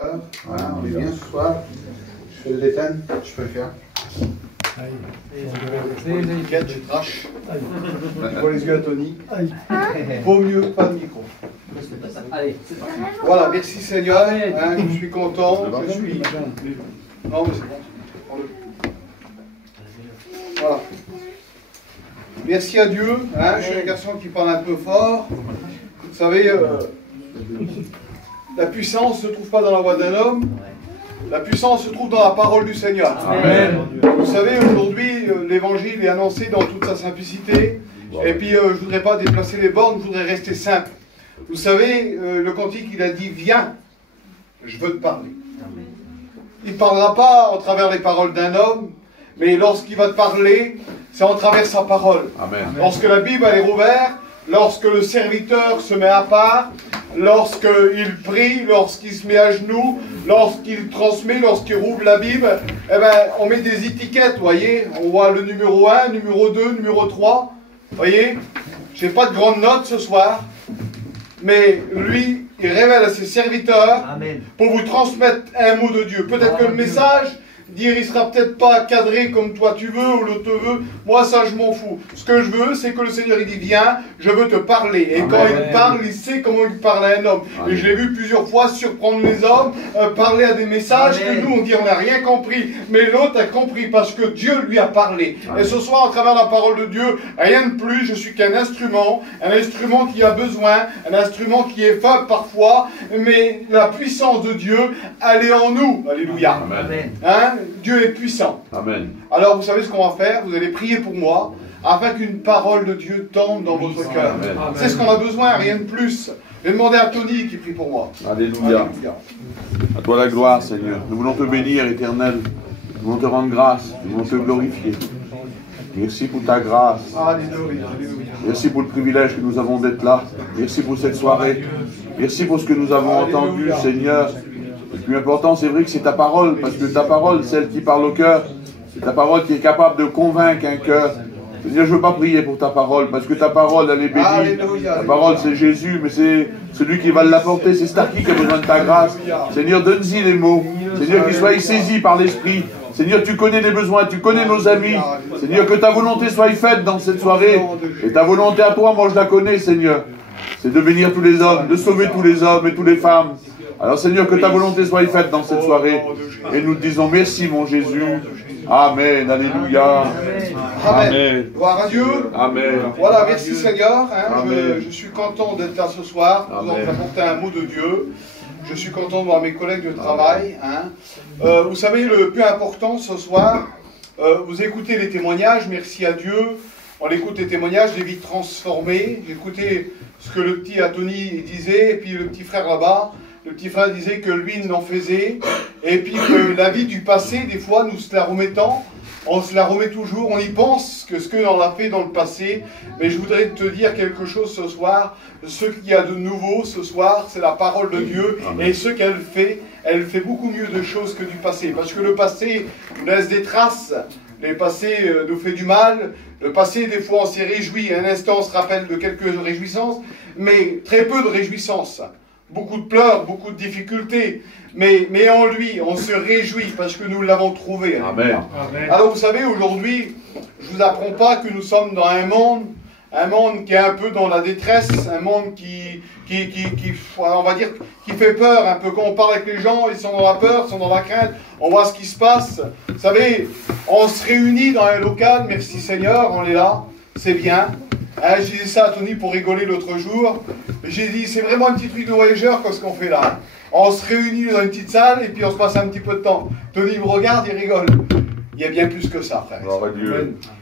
Voilà, on est bien ce soir. Je fais le détane, je peux le faire. Je crache. Je vois les yeux à Tony. Vaut mieux pas de micro. Voilà, merci Seigneur. Hein, je suis content. Je suis. Non, mais c'est bon. Prends-le. Voilà. Merci à Dieu. Hein, je suis un garçon qui parle un peu fort. Vous savez, la puissance ne se trouve pas dans la voix d'un homme. La puissance se trouve dans la parole du Seigneur. Amen. Vous savez, aujourd'hui, l'évangile est annoncé dans toute sa simplicité. Et puis, je ne voudrais pas déplacer les bornes, je voudrais rester simple. Vous savez, le cantique, il a dit, viens, je veux te parler. Il ne parlera pas en travers les paroles d'un homme, mais lorsqu'il va te parler, c'est en travers sa parole. Amen. Lorsque la Bible elle est rouverte, lorsque le serviteur se met à part, lorsqu'il prie, lorsqu'il se met à genoux, lorsqu'il transmet, lorsqu'il rouvre la Bible, eh ben, on met des étiquettes, vous voyez. On voit le numéro 1, numéro 2, numéro 3. Vous voyez, je n'ai pas de grande note ce soir, mais lui, il révèle à ses serviteurs pour vous transmettre un mot de Dieu. Peut-être que le message, dire il sera peut-être pas cadré comme toi tu veux ou l'autre te veut, moi ça je m'en fous. Ce que je veux, c'est que le Seigneur il dit viens, je veux te parler. Et quand il parle, il sait comment il parle à un homme. Et je l'ai vu plusieurs fois surprendre les hommes, parler à des messages que nous on dit on n'a rien compris, mais l'autre a compris parce que Dieu lui a parlé. Et ce soir, à travers la parole de Dieu, rien de plus, je suis qu'un instrument qui a besoin, un instrument qui est faible parfois, mais la puissance de Dieu, elle est en nous. Alléluia. Amen. Hein? Dieu est puissant. Amen. Alors vous savez ce qu'on va faire, vous allez prier pour moi afin qu'une parole de Dieu tombe dans votre cœur. C'est ce qu'on a besoin, rien de plus. Je vais demander à Tony qui prie pour moi. Alléluia. À toi la gloire, Seigneur. Nous voulons te bénir, Éternel. Nous voulons te rendre grâce. Nous voulons te glorifier. Merci pour ta grâce. Alléluia. Alléluia. Merci pour le privilège que nous avons d'être là. Merci pour cette soirée. Merci pour ce que nous avons entendu, Seigneur. Le plus important, c'est vrai que c'est ta parole, parce que ta parole, celle qui parle au cœur, c'est ta parole qui est capable de convaincre un cœur. Seigneur, je ne veux pas prier pour ta parole, parce que ta parole, elle est bénie. Alléluia. Ta parole, c'est Jésus, mais c'est celui qui va l'apporter, c'est Starkey qui a besoin de ta grâce. Seigneur, donne-y les mots. Seigneur, qu'ils soient saisis par l'Esprit. Seigneur, tu connais les besoins, tu connais nos amis. Seigneur, que ta volonté soit faite dans cette soirée. Et ta volonté à toi, moi je la connais, Seigneur. C'est de bénir tous les hommes, de sauver tous les hommes et toutes les femmes. Alors Seigneur, que ta volonté soit faite dans cette soirée. Et nous te disons merci mon Jésus. Amen. Alléluia. Amen. Gloire à Dieu. Amen. Voilà, merci Seigneur. Hein, je suis content d'être là ce soir. Vous apporter un mot de Dieu. Je suis content de voir mes collègues de travail. Hein. Vous savez, le plus important ce soir, vous écoutez les témoignages, merci à Dieu. On écoute les témoignages, des vies transformées. J'écoutais ce que le petit Anthony disait, et puis le petit frère là-bas. Le petit frère disait que lui, il en faisait, et puis que la vie du passé, des fois, nous se la remettons, on se la remet toujours, on y pense que ce qu'on a fait dans le passé, mais je voudrais te dire quelque chose ce soir, ce qu'il y a de nouveau ce soir, c'est la parole de Dieu, et ce qu'elle fait beaucoup mieux de choses que du passé, parce que le passé nous laisse des traces, le passé nous fait du mal, le passé, des fois, on s'est réjoui, un instant, on se rappelle de quelques réjouissances, mais très peu de réjouissances. Beaucoup de pleurs, beaucoup de difficultés, mais en lui, on se réjouit parce que nous l'avons trouvé. Amen. Alors vous savez, aujourd'hui, je ne vous apprends pas que nous sommes dans un monde qui est un peu dans la détresse, un monde qui on va dire, qui fait peur un peu. Quand on parle avec les gens, ils sont dans la peur, ils sont dans la crainte, on voit ce qui se passe. Vous savez, on se réunit dans un local, merci Seigneur, on est là, c'est bien. Hein, je disais ça à Tony pour rigoler l'autre jour. J'ai dit, c'est vraiment un petit truc de voyageur ce qu'on fait là. On se réunit dans une petite salle et puis on se passe un petit peu de temps. Tony me regarde, il rigole. Il y a bien plus que ça, frère.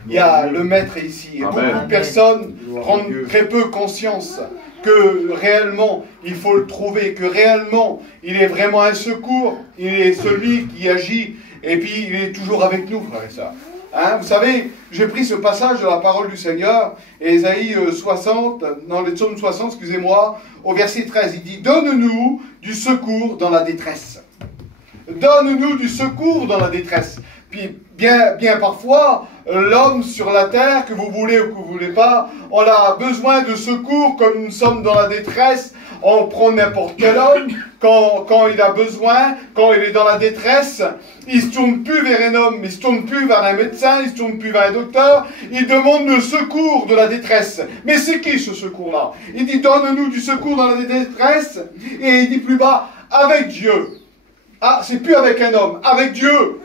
Il y a le maître ici. Et beaucoup de personnes prennent très peu conscience que réellement, il faut le trouver, que réellement, il est vraiment un secours. Il est celui qui agit et puis il est toujours avec nous, frère et sœurs. Hein, vous savez, j'ai pris ce passage de la parole du Seigneur, Ésaïe 60, dans le psaume 60, excusez-moi, au verset 13, il dit « Donne-nous du secours dans la détresse. » Donne-nous du secours dans la détresse. Puis bien parfois, l'homme sur la terre, que vous voulez ou que vous ne voulez pas, on a besoin de secours comme nous sommes dans la détresse. On prend n'importe quel homme, quand il a besoin, quand il est dans la détresse, il ne se tourne plus vers un homme, il ne se tourne plus vers un médecin, il ne se tourne plus vers un docteur, il demande le secours de la détresse. Mais c'est qui ce secours-là? Il dit, donne-nous du secours dans la détresse, et il dit plus bas, avec Dieu. Ah, c'est plus avec un homme, avec Dieu,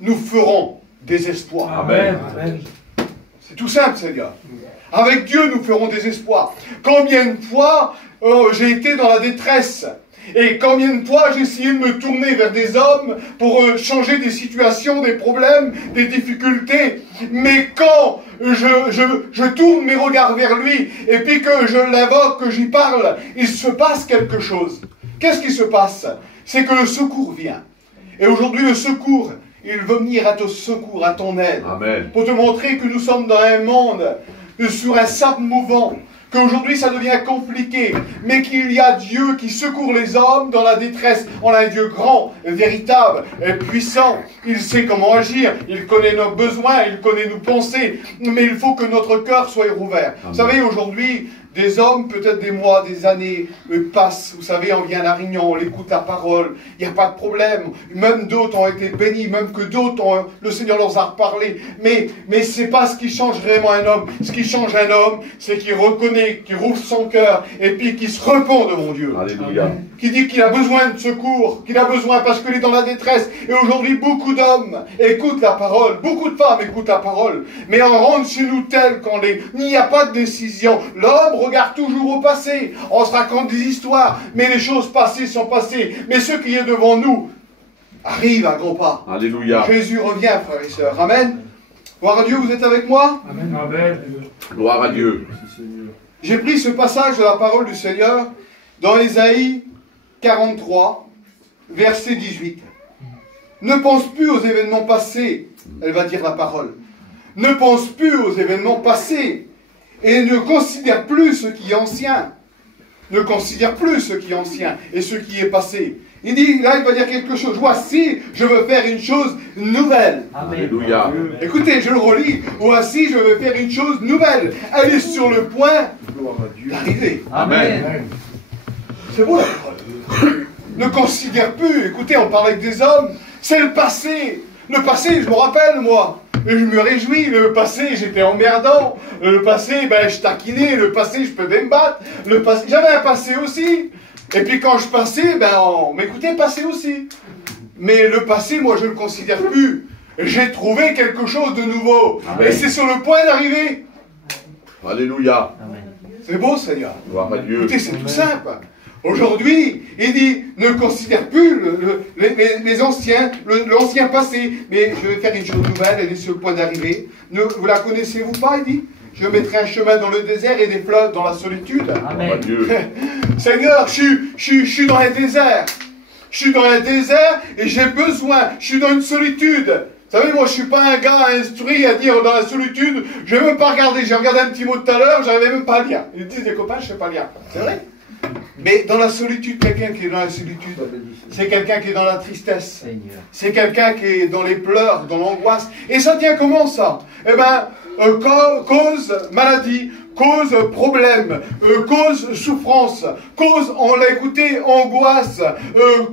nous ferons des espoirs. Amen. C'est tout simple, Seigneur. Avec Dieu, nous ferons des espoirs. Combien de fois j'ai été dans la détresse et combien de fois j'ai essayé de me tourner vers des hommes pour changer des situations, des problèmes, des difficultés. Mais quand je tourne mes regards vers lui et puis que je l'invoque, que j'y parle, il se passe quelque chose. Qu'est-ce qui se passe? C'est que le secours vient. Et aujourd'hui, le secours, il veut venir à ton secours, à ton aide. Amen. Pour te montrer que nous sommes dans un monde sur un sable mouvant, qu'aujourd'hui ça devient compliqué, mais qu'il y a Dieu qui secourt les hommes dans la détresse. On a un Dieu grand, véritable, puissant. Il sait comment agir, il connaît nos besoins, il connaît nos pensées, mais il faut que notre cœur soit rouvert. Vous savez, aujourd'hui, des hommes, peut-être des mois, des années passent. Vous savez, on vient à Avignon, on écoute la parole, il n'y a pas de problème. Même d'autres ont été bénis, même que d'autres, le Seigneur leur a reparlé. Mais ce n'est pas ce qui change vraiment un homme. Ce qui change un homme, c'est qu'il reconnaît, qu'il rouvre son cœur, et puis qu'il se repent devant Dieu. Alléluia. Qui dit qu'il a besoin de secours, qu'il a besoin parce qu'il est dans la détresse. Et aujourd'hui, beaucoup d'hommes écoutent la parole, beaucoup de femmes écoutent la parole, mais on rentre chez nous tel qu'on est. Il n'y a pas de décision. L'homme regarde toujours au passé. On se raconte des histoires, mais les choses passées sont passées. Mais ce qui est devant nous arrive à grands pas. Alléluia. Jésus revient, frères et sœurs. Amen. Gloire à Dieu, vous êtes avec moi? Amen. Amen. Gloire à Dieu. J'ai pris ce passage de la parole du Seigneur dans Ésaïe 43, verset 18. Ne pense plus aux événements passés, elle va dire la parole. Ne pense plus aux événements passés et ne considère plus ce qui est ancien. Ne considère plus ce qui est ancien et ce qui est passé. Il dit, là, il va dire quelque chose. Voici, je veux faire une chose nouvelle. Alléluia. Écoutez, je le relis. Voici, je veux faire une chose nouvelle. Elle est sur le point d'arriver. Amen. C'est beau la parole. Ne considère plus. Écoutez, on parle avec des hommes. C'est le passé. Le passé, je me rappelle, moi. Je me réjouis. Le passé, j'étais emmerdant. Le passé, je taquinais. Le passé, je peux me battre. Le passé, j'avais un passé aussi. Et puis quand je passais, on m'écoutait passer aussi. Mais le passé, moi, je ne le considère plus. J'ai trouvé quelque chose de nouveau. Amen. Et c'est sur le point d'arriver. Alléluia. C'est beau, Seigneur. Gloire à Dieu. Écoutez, c'est tout simple. Aujourd'hui, il dit, ne considère plus les anciens, l'ancien passé, mais je vais faire une chose nouvelle, elle est sur le point d'arriver. Vous la connaissez-vous pas, il dit? Je mettrai un chemin dans le désert et des fleuves dans la solitude. Amen. Dieu. Seigneur, je suis dans un désert. Je suis dans un désert et j'ai besoin. Je suis dans une solitude. Vous savez, moi, je ne suis pas un gars instruit à dire dans la solitude, je ne vais même pas regarder. J'ai regardé un petit mot tout à l'heure, je n'arrivais même pas à lire. Ils disent des copains, je ne sais pas lire. C'est vrai. Mais dans la solitude, quelqu'un qui est dans la solitude, c'est quelqu'un qui est dans la tristesse. C'est quelqu'un qui est dans les pleurs, dans l'angoisse. Et ça tient comment ça? Eh bien, cause maladie, cause problème, cause souffrance, cause, on l'a écouté, angoisse,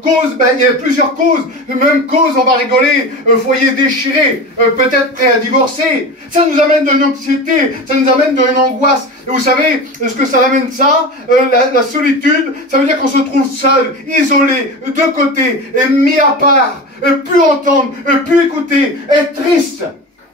cause, il y a plusieurs causes, même cause, on va rigoler, foyer déchiré, peut-être prêt à divorcer. Ça nous amène de l'anxiété, ça nous amène de l'angoisse. Et vous savez ce que ça amène ça? La solitude, ça veut dire qu'on se trouve seul, isolé, de côté, et mis à part, plus entendre, plus écouter, être triste.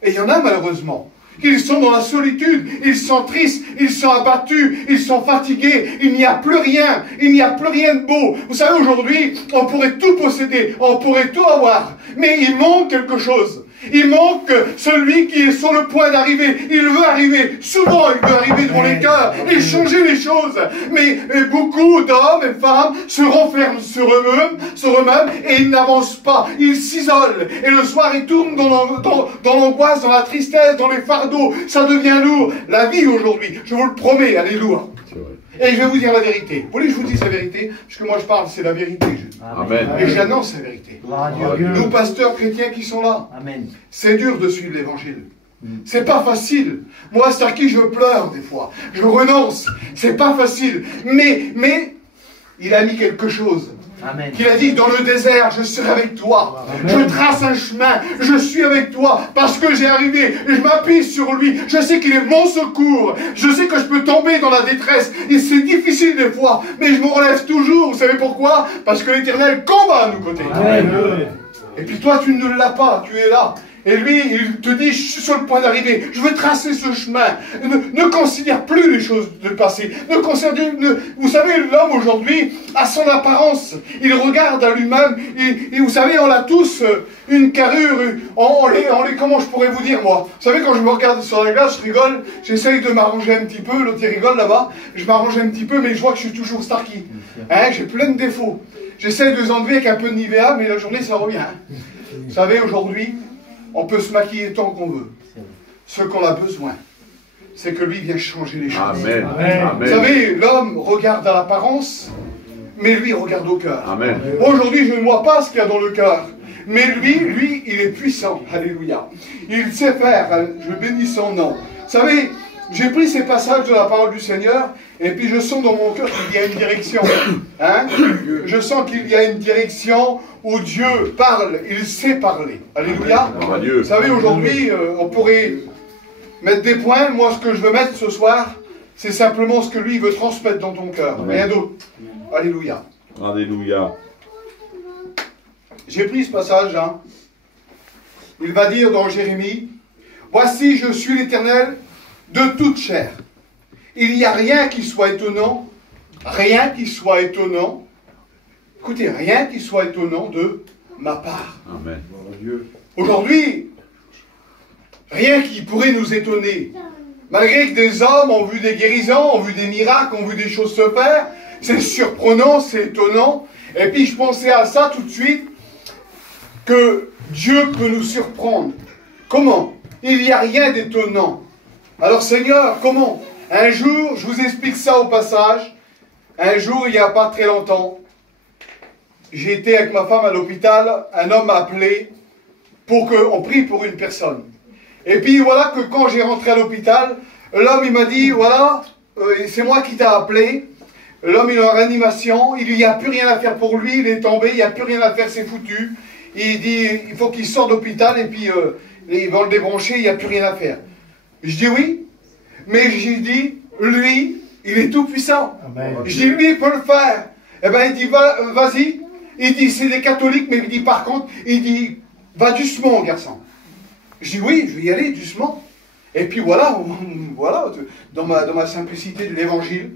Et il y en a malheureusement. Ils sont dans la solitude, ils sont tristes, ils sont abattus, ils sont fatigués, il n'y a plus rien de beau. Vous savez, aujourd'hui, on pourrait tout posséder, on pourrait tout avoir, mais il manque quelque chose. Il manque celui qui est sur le point d'arriver. Il veut arriver. Souvent, il veut arriver devant les cœurs et changer les choses. Mais beaucoup d'hommes et femmes se renferment sur eux-mêmes et ils n'avancent pas. Ils s'isolent. Et le soir, ils tournent dans l'angoisse, dans la tristesse, dans les fardeaux. Ça devient lourd. La vie aujourd'hui, je vous le promets, alléluia. Et je vais vous dire la vérité. Vous voulez que je vous dise la vérité? Parce que moi je parle, c'est la vérité. Amen. Et j'annonce la vérité. Nous, pasteurs chrétiens qui sont là, c'est dur de suivre l'évangile. C'est pas facile. Moi, Starkey, je pleure des fois. Je renonce. C'est pas facile. Mais, il a mis quelque chose. Amen. Il a dit, dans le désert, je serai avec toi. Amen. Je trace un chemin. Je suis avec toi parce que j'ai arrivé. Je m'appuie sur lui. Je sais qu'il est mon secours. Je sais que je peux tomber dans la détresse. Et c'est difficile des fois. Mais je me relève toujours. Vous savez pourquoi? Parce que l'Éternel combat à nos côtés. Amen. Et puis toi, tu ne l'as pas. Tu es là. Et lui, il te dit, je suis sur le point d'arriver, je veux tracer ce chemin. Ne considère plus les choses du passé. Vous savez, l'homme aujourd'hui a son apparence. Il regarde à lui-même. Et vous savez, on a tous une carrure. Comment je pourrais vous dire, moi? Vous savez, quand je me regarde sur la glace, je rigole. J'essaye de m'arranger un petit peu. L'autre, il rigole là-bas. Je m'arrange un petit peu, mais je vois que je suis toujours Starkey. Hein, j'ai plein de défauts. J'essaye de les enlever avec un peu de Nivea, mais la journée, ça revient. Hein. Vous savez, aujourd'hui, on peut se maquiller tant qu'on veut. Ce qu'on a besoin, c'est que lui vienne changer les choses. Amen. Amen. Vous savez, l'homme regarde à l'apparence, mais lui regarde au cœur. Amen. Moi, aujourd'hui, je ne vois pas ce qu'il y a dans le cœur. Mais lui, il est puissant. Alléluia. Il sait faire. Je bénis son nom. Vous savez, j'ai pris ces passages de la parole du Seigneur, et puis je sens dans mon cœur qu'il y a une direction. Hein? Je sens qu'il y a une direction où Dieu parle, il sait parler. Alléluia. Vous savez, aujourd'hui, on pourrait mettre des points. Moi, ce que je veux mettre ce soir, c'est simplement ce que lui veut transmettre dans ton cœur. Rien d'autre. Alléluia. Alléluia. J'ai pris ce passage. Hein. Il va dire dans Jérémie, « Voici, je suis l'Éternel de toute chair. Il n'y a rien qui soit étonnant, rien qui soit étonnant. Écoutez, rien qui soit étonnant de ma part. » Amen. Aujourd'hui, rien qui pourrait nous étonner. Malgré que des hommes ont vu des guérisons, ont vu des miracles, ont vu des choses se faire, c'est surprenant, c'est étonnant. Et puis je pensais à ça tout de suite, que Dieu peut nous surprendre. Comment? Il n'y a rien d'étonnant. Alors Seigneur, comment? Un jour, je vous explique ça au passage, un jour, il n'y a pas très longtemps, j'ai été avec ma femme à l'hôpital, un homme m'a appelé pour qu'on prie pour une personne. Et puis voilà que quand j'ai rentré à l'hôpital, l'homme il m'a dit, voilà, c'est moi qui t'ai appelé, l'homme il est en réanimation, il n'y a plus rien à faire pour lui, il est tombé, il n'y a plus rien à faire, c'est foutu. Il dit, il faut qu'il sorte d'hôpital et puis ils vont le débrancher, il n'y a plus rien à faire. Je dis oui, mais j'ai dit, lui, il est tout puissant. Amen. Je dis, lui, il peut le faire. Eh bien, il dit, vas-y. Il dit, c'est des catholiques, mais il dit, par contre, il dit, va doucement, garçon. Je dis, oui, je vais y aller doucement. Et puis voilà, voilà, dans ma simplicité de l'évangile,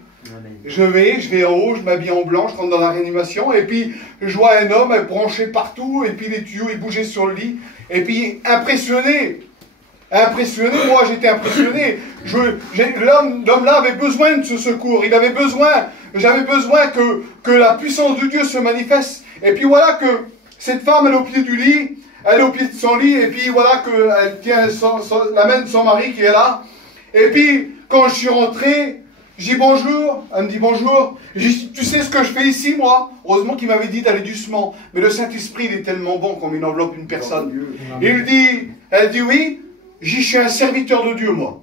je vais en haut, je m'habille en blanc, je rentre dans la réanimation, et puis je vois un homme branché partout, et puis les tuyaux, ils bougeaient sur le lit, et puis impressionné, moi j'étais impressionné. L'homme là avait besoin de ce secours, j'avais besoin que la puissance de Dieu se manifeste. Et puis voilà que cette femme, elle est au pied du lit, elle est au pied de son lit, et puis voilà qu'elle tient la main de son mari qui est là. Et puis quand je suis rentré, je dis bonjour, elle me dit bonjour. Je dis, tu sais ce que je fais ici, moi? Heureusement qu'il m'avait dit d'aller doucement. Mais le Saint-Esprit, il est tellement bon comme il enveloppe une personne. Elle dit oui. Je dis, je suis un serviteur de Dieu, moi.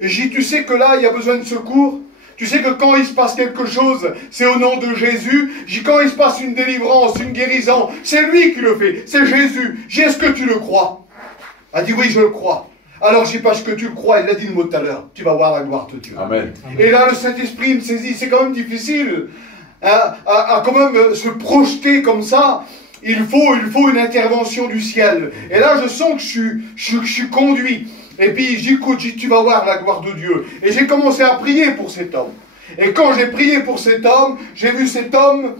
Je dis, tu sais que là, il y a besoin de secours. Tu sais que quand il se passe quelque chose, c'est au nom de Jésus. Je dis, quand il se passe une délivrance, une guérison, c'est lui qui le fait. C'est Jésus. Je dis, est-ce que tu le crois? Elle dit, oui, je le crois. Alors, je dis, parce que tu le crois, il a dit le mot tout à l'heure, tu vas voir la gloire de Dieu. Amen. Et là, le Saint-Esprit me saisit. C'est quand même difficile à quand même se projeter comme ça. Il faut une intervention du ciel. Et là, je sens que je suis conduit. Et puis, j'écoute, tu vas voir la gloire de Dieu. Et j'ai commencé à prier pour cet homme. Et quand j'ai prié pour cet homme, j'ai vu cet homme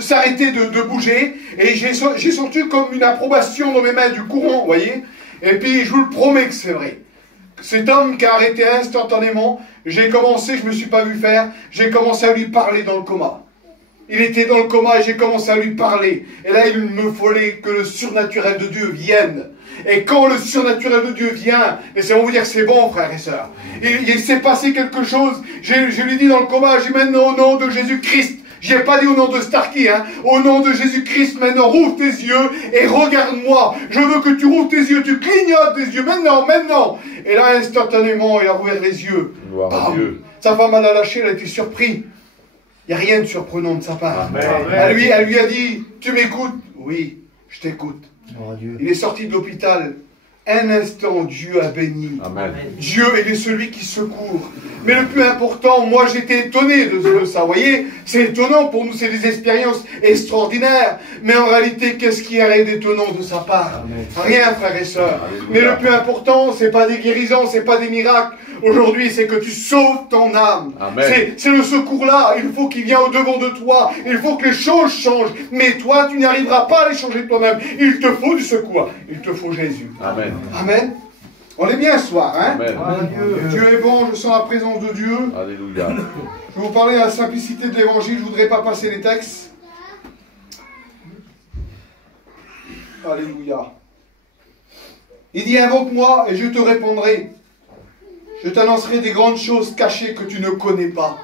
s'arrêter de bouger. Et j'ai senti comme une approbation dans mes mains du courant, vous voyez. Et puis, je vous le promets que c'est vrai. Cet homme qui a arrêté instantanément, je me suis pas vu faire, j'ai commencé à lui parler dans le coma. Il était dans le coma et j'ai commencé à lui parler. Et là, il me fallait que le surnaturel de Dieu vienne. Et quand le surnaturel de Dieu vient, laissez-moi vous dire que c'est bon, frères et sœurs. Il s'est passé quelque chose. Je lui dis dans le coma, j'ai maintenant au nom de Jésus-Christ. Je n'ai pas dit au nom de Starkey, hein. Au nom de Jésus-Christ, maintenant, rouvre tes yeux et regarde-moi. Je veux que tu rouvres tes yeux, tu clignotes tes yeux, maintenant, maintenant. Et là, instantanément, il a rouvert les yeux. Sa femme, elle a lâché, elle a été surprise. Il n'y a rien de surprenant de sa part. Amen. Elle lui a dit, tu m'écoutes? Oui, je t'écoute. Il est sorti de l'hôpital. Un instant, Dieu a béni. Amen. Dieu, il est celui qui secourt. Mais le plus important, moi j'étais étonné de ça. Vous voyez, c'est étonnant pour nous, c'est des expériences extraordinaires. Mais en réalité, qu'est-ce qui est d'étonnant de sa part? Rien, frères et sœurs. Mais le plus important, c'est pas des guérisons, c'est pas des miracles. Aujourd'hui, c'est que tu sauves ton âme. C'est le secours là. Il faut qu'il vienne au-devant de toi. Il faut que les choses changent. Mais toi, tu n'arriveras pas à les changer toi-même. Il te faut du secours. Il te faut Jésus. Amen. Amen. On est bien ce soir, hein? Amen. Dieu est bon, je sens la présence de Dieu. Alléluia. Je vais vous parler de la simplicité de l'évangile, je ne voudrais pas passer les textes. Alléluia. Il dit, invoque-moi et je te répondrai. Je t'annoncerai des grandes choses cachées que tu ne connais pas.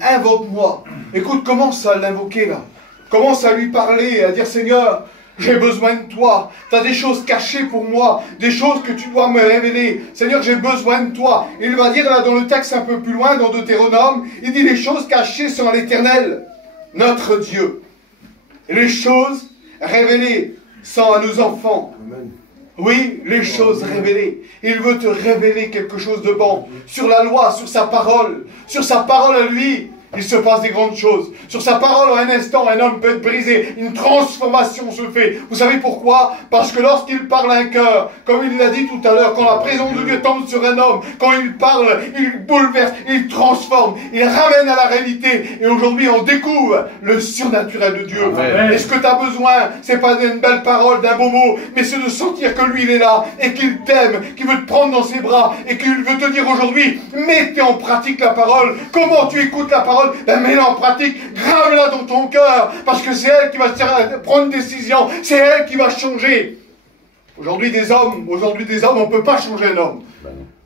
Invoque-moi. Écoute, commence à l'invoquer là. Commence à lui parler, à dire, Seigneur, j'ai besoin de toi. Tu as des choses cachées pour moi, des choses que tu dois me révéler. Seigneur, j'ai besoin de toi. Il va dire là dans le texte un peu plus loin, dans Deutéronome, il dit les choses cachées sont à l'Éternel, notre Dieu. Et les choses révélées sont à nos enfants. Amen. Oui, les choses révélées. Il veut te révéler quelque chose de bon. Sur la loi, sur sa parole à lui. Il se passe des grandes choses. Sur sa parole, en un instant, un homme peut être brisé. Une transformation se fait. Vous savez pourquoi? Parce que lorsqu'il parle un cœur, comme il l'a dit tout à l'heure, quand la présence de Dieu tombe sur un homme, quand il parle, il bouleverse, il transforme, il ramène à la réalité. Et aujourd'hui, on découvre le surnaturel de Dieu. Amen. Et ce que tu as besoin, c'est pas d'une belle parole, d'un beau mot, mais c'est de sentir que lui, il est là, et qu'il t'aime, qu'il veut te prendre dans ses bras, et qu'il veut te dire aujourd'hui, mettez en pratique la parole. Comment tu écoutes la parole? Ben mets-la en pratique, grave-la dans ton cœur, parce que c'est elle qui va prendre une décision, c'est elle qui va changer. Aujourd'hui des hommes, on ne peut pas changer un homme.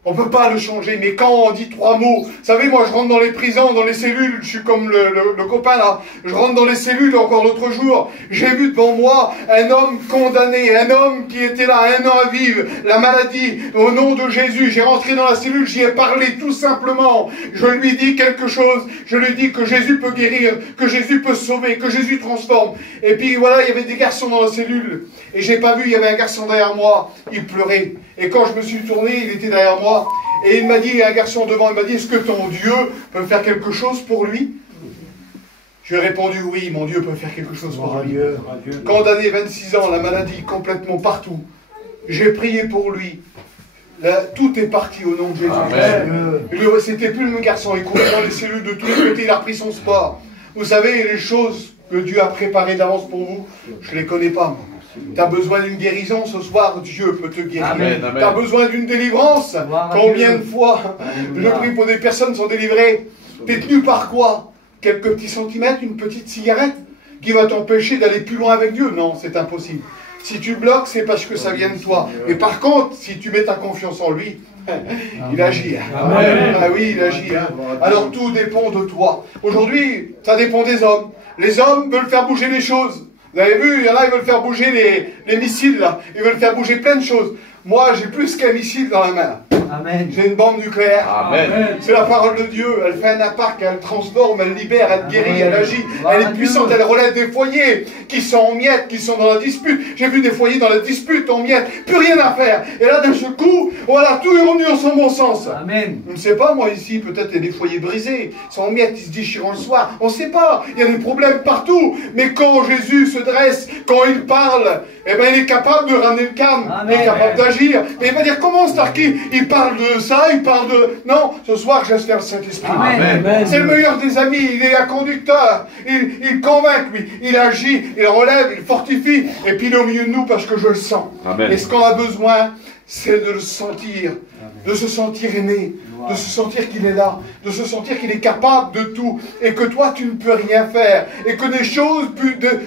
On ne peut pas le changer, mais quand on dit 3 mots, vous savez, moi je rentre dans les prisons, dans les cellules, je suis comme le copain là, je rentre dans les cellules encore l'autre jour, j'ai vu devant moi un homme condamné, un homme qui était là 1 an à vivre, la maladie, au nom de Jésus, j'ai rentré dans la cellule, j'y ai parlé tout simplement, je lui dis quelque chose, je lui dis que Jésus peut guérir, que Jésus peut sauver, que Jésus transforme, et puis voilà, il y avait des garçons dans la cellule, et j'ai pas vu, il y avait un garçon derrière moi, il pleurait, et quand je me suis tourné, il était derrière moi, et il m'a dit, il y a un garçon devant, il m'a dit, est-ce que ton Dieu peut faire quelque chose pour lui? Je lui ai répondu, oui, mon Dieu peut faire quelque chose pour lui. Condamné 26 ans, la maladie complètement partout. J'ai prié pour lui. Là, tout est parti au nom de Jésus. C'était plus le même garçon, il courait dans les cellules de tous les côtés, il a repris son sport. Vous savez, les choses que Dieu a préparées d'avance pour vous, je ne les connais pas, moi. Tu as besoin d'une guérison ce soir, Dieu peut te guérir. Tu as besoin d'une délivrance. Combien de fois je prie pour des personnes qui sont délivrées? Tu es tenu par quoi? Quelques petits centimètres, une petite cigarette qui va t'empêcher d'aller plus loin avec Dieu? Non, c'est impossible. Si tu bloques, c'est parce que ça vient de toi. Mais par contre, si tu mets ta confiance en lui, il agit. Ah oui, il agit. Alors tout dépend de toi. Aujourd'hui, ça dépend des hommes. Les hommes veulent faire bouger les choses. Vous avez vu, il y en a, ils veulent faire bouger les missiles, là. Ils veulent faire bouger plein de choses. Moi, j'ai plus qu'un missile dans la main. Amen. J'ai une bombe nucléaire. Amen. C'est la parole de Dieu. Elle fait un impact, elle transforme, elle libère, elle guérit, elle agit. Elle est puissante, elle relève des foyers qui sont en miettes, qui sont dans la dispute. J'ai vu des foyers dans la dispute, en miettes. Plus rien à faire. Et là, d'un seul coup, voilà, tout est revenu en son bon sens. Amen. Je ne sais pas, moi, ici, peut-être il y a des foyers brisés. Ils sont en miettes, ils se déchirent le soir. On ne sait pas. Il y a des problèmes partout. Mais quand Jésus se dresse, quand il parle, eh ben, il est capable de ramener le calme. Il est capable d'agir. Et il va dire, comment Starkey? Il parle de ça, il parle de... Non, ce soir, j'espère le Saint-Esprit. C'est le meilleur des amis, il est un conducteur. Il convainc, lui. Il agit, il relève, il fortifie. Et puis il est au milieu de nous parce que je le sens. Amen. Et ce qu'on a besoin, c'est de le sentir. Amen. de se sentir aimé, de se sentir qu'il est là, de se sentir qu'il est capable de tout, et que toi tu ne peux rien faire, et que les choses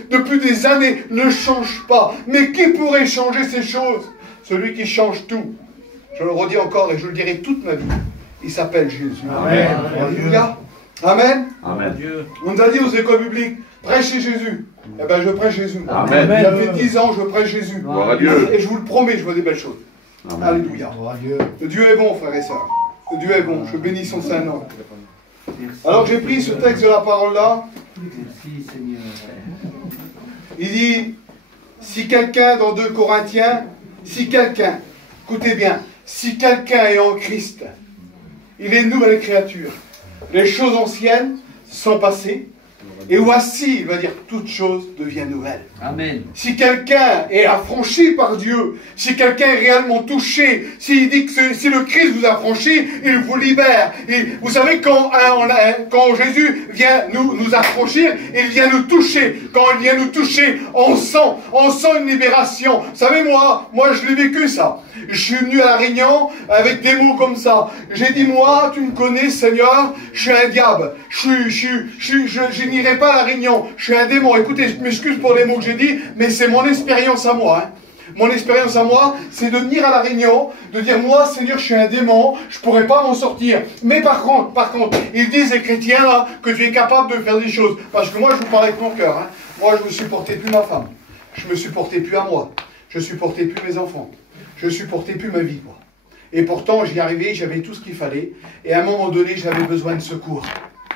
depuis des années ne changent pas. Mais qui pourrait changer ces choses? Celui qui change tout. Je le redis encore et je le dirai toute ma vie. Il s'appelle Jésus. Amen. Alléluia. Amen. Amen. On nous a dit aux écoles publiques, prêchez Jésus. Eh bien, je prêche Jésus. Amen. Ça fait 10 ans, je prêche Jésus. Gloire à Dieu. Et je vous le promets, je vois des belles choses. Amen. Alléluia. Dieu est bon, frères et sœurs. Dieu est bon. Je bénis son Saint-Nom. Alors j'ai pris ce texte de la parole là. Il dit, si quelqu'un, dans 2 Corinthiens, si quelqu'un, écoutez bien, si quelqu'un est en Christ, il est une nouvelle créature. Les choses anciennes sont passées, et voici, il va dire, toutes choses deviennent nouvelles. Amen. Si quelqu'un est affranchi par Dieu, si quelqu'un est réellement touché, s'il dit que si le Christ vous affranchit, il vous libère. Vous savez, quand Jésus vient nous affranchir, il vient nous toucher. Quand il vient nous toucher, on sent une libération. Vous savez, moi je l'ai vécu ça. Je suis venu à La Réunion avec des mots comme ça. J'ai dit, moi, tu me connais, Seigneur, je suis un diable. Je n'irai pas à La Réunion. Je suis un démon. Écoutez, je m'excuse pour les mots que j'ai dit, mais c'est mon expérience à moi. Hein. Mon expérience à moi, c'est de venir à La Réunion, de dire, moi, Seigneur, je suis un démon, je ne pourrais pas m'en sortir. Mais par contre, ils disent, les chrétiens, là, que tu es capable de faire des choses. Parce que moi, je vous parle avec mon cœur. Hein. Moi, je ne supportais plus ma femme. Je ne me supportais plus à moi. Je ne supportais plus mes enfants. Je ne supportais plus ma vie, quoi. Et pourtant, j'y arrivais, j'avais tout ce qu'il fallait. Et à un moment donné, j'avais besoin de secours.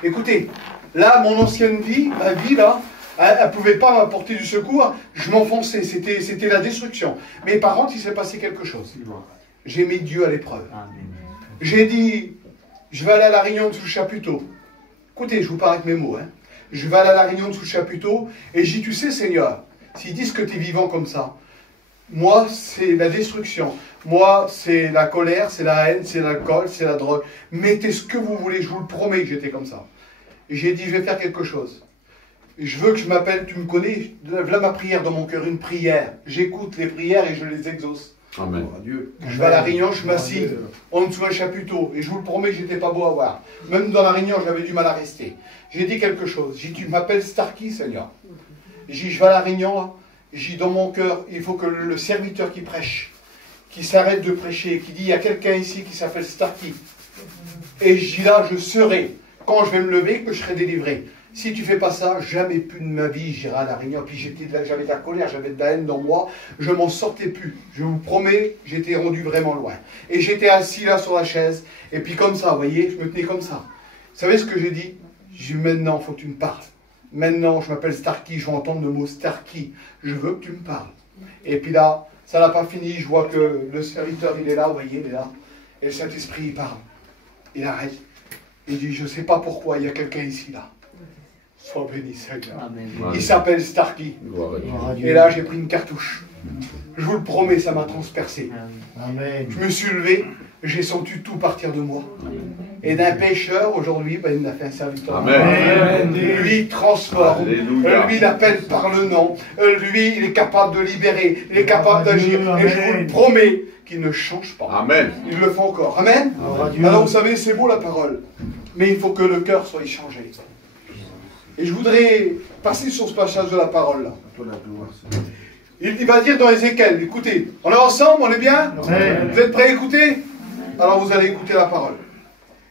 Écoutez, là, mon ancienne vie, ma vie, là, elle ne pouvait pas m'apporter du secours. Je m'enfonçais, c'était la destruction. Mais par contre, il s'est passé quelque chose. J'ai mis Dieu à l'épreuve. J'ai dit, je vais aller à La Réunion sous le chapiteau. Écoutez, je vous parle avec mes mots. Hein. Je vais aller à La Réunion sous le chapiteau. Et j'ai dit, tu sais, Seigneur, s'ils disent que tu es vivant comme ça, moi, c'est la destruction. Moi, c'est la colère, c'est la haine, c'est l'alcool, c'est la drogue. Mettez ce que vous voulez, je vous le promets que j'étais comme ça. Et j'ai dit, je vais faire quelque chose. Je veux que je m'appelle, tu me connais, voilà ma prière dans mon cœur, une prière. J'écoute les prières et je les exauce. Amen. Je vais à La Réunion, je m'assieds en dessous d'un chapiteau. Et je vous le promets que j'étais pas beau à voir. Même dans La Réunion, j'avais du mal à rester. J'ai dit quelque chose. J'ai dit, tu m'appelles Starkey, Seigneur. J'ai dit, je vais à La Réunion, là. J'ai dit dans mon cœur, il faut que le serviteur qui prêche, qui s'arrête de prêcher, qui dit, il y a quelqu'un ici qui s'appelle Starkey. Et je dis là, je serai, quand je vais me lever, que je serai délivré. Si tu ne fais pas ça, jamais plus de ma vie, j'irai à La Réunion. Puis j'avais de la colère, j'avais de la haine dans moi, je m'en sortais plus. Je vous promets, j'étais rendu vraiment loin. Et j'étais assis là sur la chaise, et puis comme ça, vous voyez, je me tenais comme ça. Vous savez ce que j'ai dit? J'ai dit, maintenant, il faut que tu me parles. Maintenant, je m'appelle Starkey, je vais entendre le mot Starkey. Je veux que tu me parles. Et puis là, ça n'a pas fini. Je vois que le serviteur, il est là, vous voyez, il est là. Et le Saint-Esprit, il parle. Il arrête. Il dit, je ne sais pas pourquoi, il y a quelqu'un ici, là. Sois béni, Seigneur. Amen. Il s'appelle Starkey. Et là, j'ai pris une cartouche. Je vous le promets, ça m'a transpercé. Amen. Je me suis levé, j'ai senti tout partir de moi. Et d'un pécheur, aujourd'hui, ben, il m'a fait un serviteur. Amen. Lui, il transforme. Alléluia. Lui, il appelle par le nom. Lui, il est capable de libérer. Il est capable d'agir. Et je vous le promets qu'il ne change pas. Amen. Il le fait encore. Amen. Alors, vous savez, c'est beau la parole. Mais il faut que le cœur soit changé. Et je voudrais passer sur ce passage de la parole là. Il va dire dans Ézéchiel, écoutez, on est ensemble, on est bien? Vous êtes prêts à écouter? Alors vous allez écouter la parole.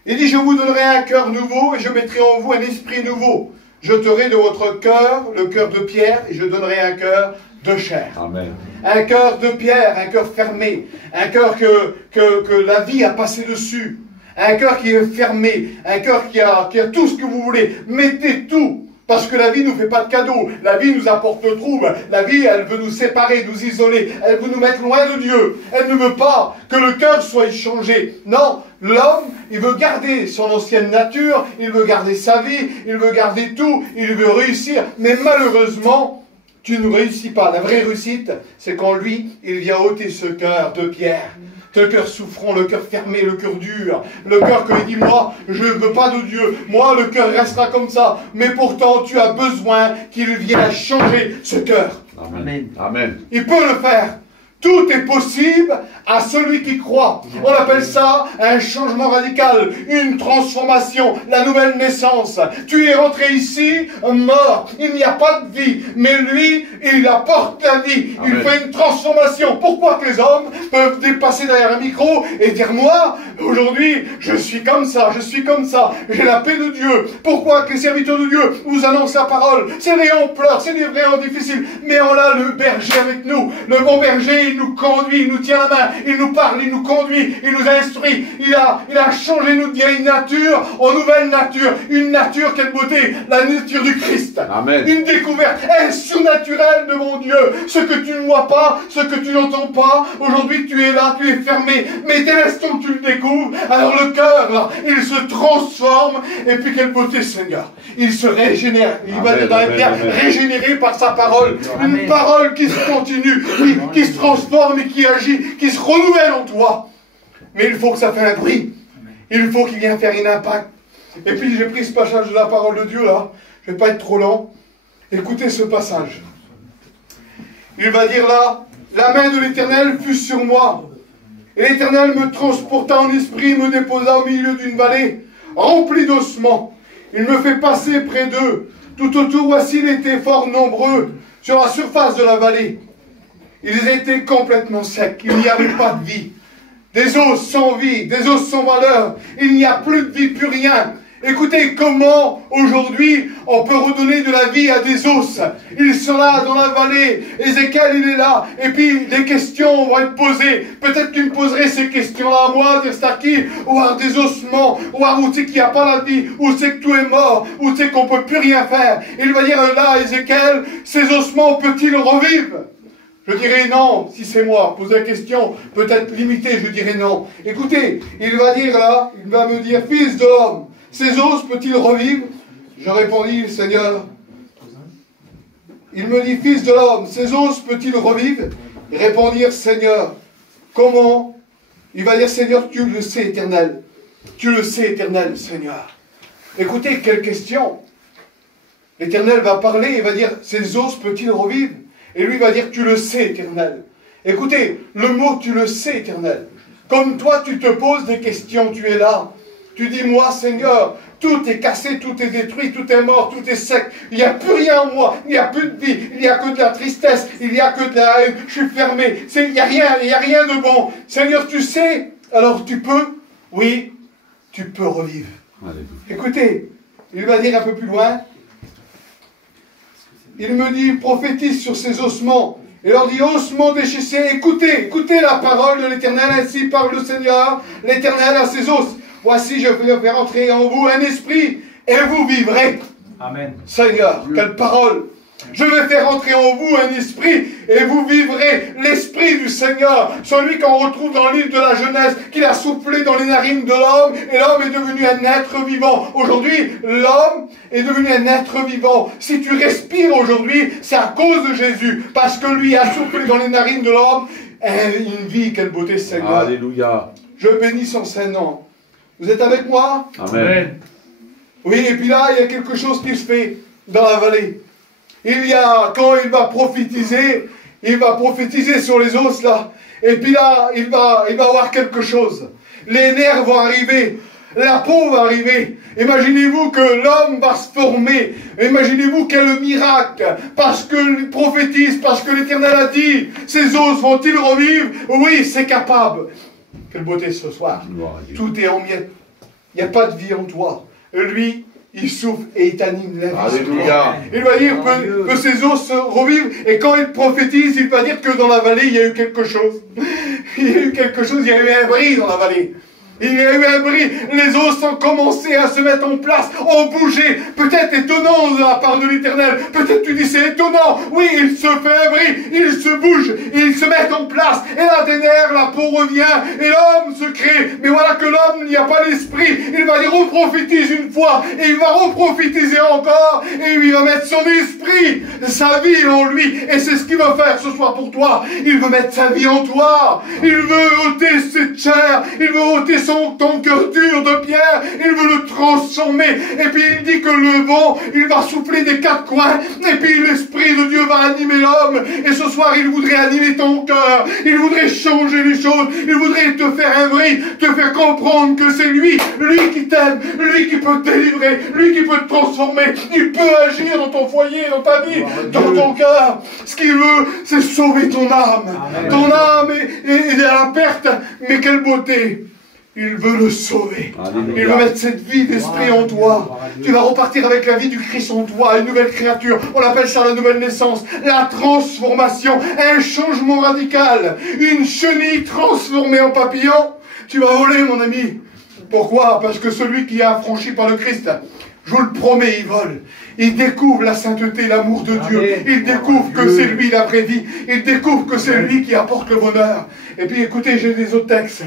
Il dit, je vous donnerai un cœur nouveau et je mettrai en vous un esprit nouveau. J'ôterai de votre cœur le cœur de pierre et je donnerai un cœur de chair. Amen. Un cœur de pierre, un cœur fermé, un cœur que la vie a passé dessus. Un cœur qui est fermé, un cœur qui a tout ce que vous voulez. Mettez tout, parce que la vie ne nous fait pas de cadeaux. La vie nous apporte le trouble. La vie, elle veut nous séparer, nous isoler. Elle veut nous mettre loin de Dieu. Elle ne veut pas que le cœur soit changé. Non, l'homme, il veut garder son ancienne nature, il veut garder sa vie, il veut garder tout, il veut réussir. Mais malheureusement, tu ne réussis pas. La vraie réussite, c'est quand lui, il vient ôter ce cœur de pierre. Le cœur souffrant, le cœur fermé, le cœur dur, le cœur qui dit, moi, je ne veux pas de Dieu, moi, le cœur restera comme ça, mais pourtant, tu as besoin qu'il vienne changer ce cœur. Amen. Amen. Il peut le faire, Tout est possible à celui qui croit. On appelle ça un changement radical, une transformation, la nouvelle naissance. Tu es rentré ici mort, il n'y a pas de vie, mais lui, il apporte la vie. Amen. Il fait une transformation. Pourquoi que les hommes peuvent dépasser derrière un micro et dire moi, aujourd'hui, je suis comme ça, j'ai la paix de Dieu. Pourquoi que les serviteurs de Dieu vous annoncent la parole? C'est vrai, on pleure, c'est vrai, on difficile, mais on a le berger avec nous. Le bon berger, il nous conduit, il nous tient la main, il nous parle, il nous conduit, il nous instruit. Il a changé nous d'une nature en nouvelle nature. Une nature, quelle beauté, la nature du Christ. Amen. Une découverte surnaturelle de mon Dieu. Ce que tu ne vois pas, ce que tu n'entends pas, aujourd'hui tu es là, tu es fermé. Mais dès l'instant que tu le découvres, alors le cœur, là, il se transforme. Et puis quelle beauté, Seigneur. Il se régénère. Il va être régénéré par sa parole. Amen. Une parole qui se continue, qui se transforme et qui agit, qui se renouvelle en toi. Mais il faut que ça fasse un bruit. Il faut qu'il vienne faire un impact. Et puis j'ai pris ce passage de la parole de Dieu là. Je ne vais pas être trop lent. Écoutez ce passage. Il va dire là, la main de l'Éternel fut sur moi. Et l'Éternel me transporta en esprit, me déposa au milieu d'une vallée remplie d'ossements. Il me fait passer près d'eux. Tout autour, voici, ils étaient fort nombreux sur la surface de la vallée. Ils étaient complètement secs. Il n'y avait pas de vie. Des os sans vie, des os sans valeur. Il n'y a plus de vie, plus rien. Écoutez, comment aujourd'hui on peut redonner de la vie à des os? Ils sont là dans la vallée. Ézéchiel, il est là. Et puis les questions vont être posées. Peut-être tu me poserais ces questions-là à moi, dire Starkey, ou à des ossements, ou à où c'est qu'il n'y a pas la vie, où c'est que tout est mort, où c'est qu'on ne peut plus rien faire. Et il va dire là, Ézéchiel, ces ossements peut-ils revivre? Je dirais non, si c'est moi. Poser la question, peut-être limitée, je dirais non. Écoutez, il va dire là, il va me dire, fils de l'homme, ces os peut-ils revivre? Je répondis, Seigneur. Il me dit, fils de l'homme, ces os peut-ils revivre? Et répondirent, Seigneur, comment? Il va dire, Seigneur, tu le sais, éternel. Tu le sais, éternel, Seigneur. Écoutez, quelle question. L'Éternel va parler, il va dire, ces os peut-ils revivre? Et lui va dire, tu le sais, éternel. Écoutez, le mot tu le sais, éternel. Comme toi, tu te poses des questions, tu es là. Tu dis, moi, Seigneur, tout est cassé, tout est détruit, tout est mort, tout est sec. Il n'y a plus rien en moi, il n'y a plus de vie, il n'y a que de la tristesse, il n'y a que de la haine, je suis fermé. Il n'y a rien de bon. Seigneur, tu sais, alors tu peux, oui, tu peux revivre. Alléluia. Écoutez, il va dire un peu plus loin, il me dit, prophétise sur ces ossements. Et leur dit, ossements déchissés, écoutez la parole de l'Éternel, ainsi parle le Seigneur, l'Éternel à ses os. Voici, je vais faire entrer en vous un esprit, et vous vivrez. Amen. Seigneur, quelle parole. Je vais faire entrer en vous un esprit, et vous vivrez l'esprit du Seigneur. Celui qu'on retrouve dans le livre de la Genèse, qu'il a soufflé dans les narines de l'homme, et l'homme est devenu un être vivant. Aujourd'hui, l'homme est devenu un être vivant. Si tu respires aujourd'hui, c'est à cause de Jésus, parce que lui a soufflé dans les narines de l'homme une vie. Quelle beauté, Seigneur. Alléluia. Je bénis son Saint-Nom. Vous êtes avec moi? Amen. Oui, et puis là, il y a quelque chose qui se fait dans la vallée. Il y a, quand il va prophétiser sur les os là, et puis là, il va avoir quelque chose. Les nerfs vont arriver, la peau va arriver. Imaginez-vous que l'homme va se former. Imaginez-vous quel miracle. Parce que prophétise, parce que l'Éternel a dit, ces os vont-ils revivre? Oui, c'est capable. Quelle beauté ce soir. Tout est en miettes. Il n'y a pas de vie en toi. Lui, il souffle et il t'anime la vie. Alléluia. Il va dire que ses os se revivent. Et quand il prophétise, il va dire que dans la vallée, il y a eu quelque chose. Il y a eu quelque chose, il y a eu un bris dans la vallée. Il y a eu un bris, les os ont commencé à se mettre en place, ont bougé, peut-être étonnant de la part de l'Éternel, peut-être tu dis c'est étonnant, oui, il se fait un bris, il se bouge, il se met en place, et là des nerfs, la peau revient, et l'homme se crée, mais voilà que l'homme, il n'y a pas l'esprit, il va dire reprophétise une fois, et il va reprophétiser encore, et il va mettre son esprit, sa vie en lui, et c'est ce qu'il va faire ce soir pour toi, il veut mettre sa vie en toi, il veut ôter cette chair, il veut ôter ton cœur dur de pierre, il veut le transformer, et puis il dit que le vent, il va souffler des quatre coins, et puis l'Esprit de Dieu va animer l'homme. Et ce soir, il voudrait animer ton cœur. Il voudrait changer les choses. Il voudrait te faire œuvrer, te faire comprendre que c'est lui qui t'aime, lui qui peut te délivrer, lui qui peut te transformer. Il peut agir dans ton foyer, dans ta vie, dans ton cœur. Ce qu'il veut, c'est sauver ton âme. Amen. Ton âme est à la perte, mais quelle beauté! Il veut le sauver. Alléluia. Il veut mettre cette vie d'esprit en toi. Tu vas repartir avec la vie du Christ en toi, une nouvelle créature. On appelle ça la nouvelle naissance, la transformation, un changement radical, une chenille transformée en papillon. Tu vas voler, mon ami. Pourquoi? Parce que celui qui est affranchi par le Christ, je vous le promets, il vole. Il découvre la sainteté, l'amour de Dieu. Il découvre que c'est lui la vraie vie. Il découvre que c'est lui qui apporte le bonheur. Et puis écoutez, j'ai des autres textes.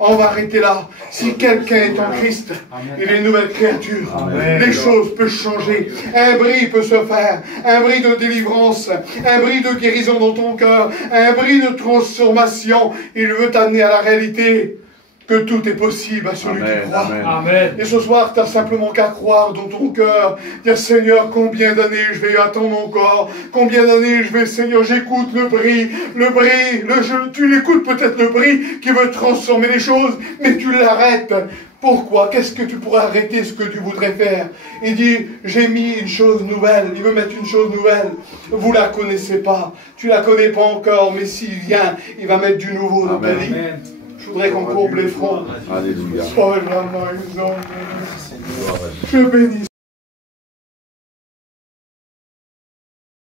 On va arrêter là. Si quelqu'un est en Christ, il est une nouvelle créature. Amen. Les choses peuvent changer. Un bris peut se faire. Un bris de délivrance. Un bris de guérison dans ton cœur. Un bris de transformation. Il veut t'amener à la réalité que tout est possible à celui qui croit. Amen. Et ce soir, tu n'as simplement qu'à croire dans ton cœur. Dire, Seigneur, combien d'années je vais attendre encore? Combien d'années je vais, Seigneur, j'écoute le bris, tu l'écoutes peut-être le bris qui veut transformer les choses, mais tu l'arrêtes. Pourquoi? Qu'est-ce que tu pourrais arrêter ce que tu voudrais faire? Il dit, j'ai mis une chose nouvelle. Il veut mettre une chose nouvelle. Vous la connaissez pas. Tu la connais pas encore, mais s'il vient, il va mettre du nouveau dans ta vie. Je voudrais qu'on courbe les fronts. Alléluia. Je bénis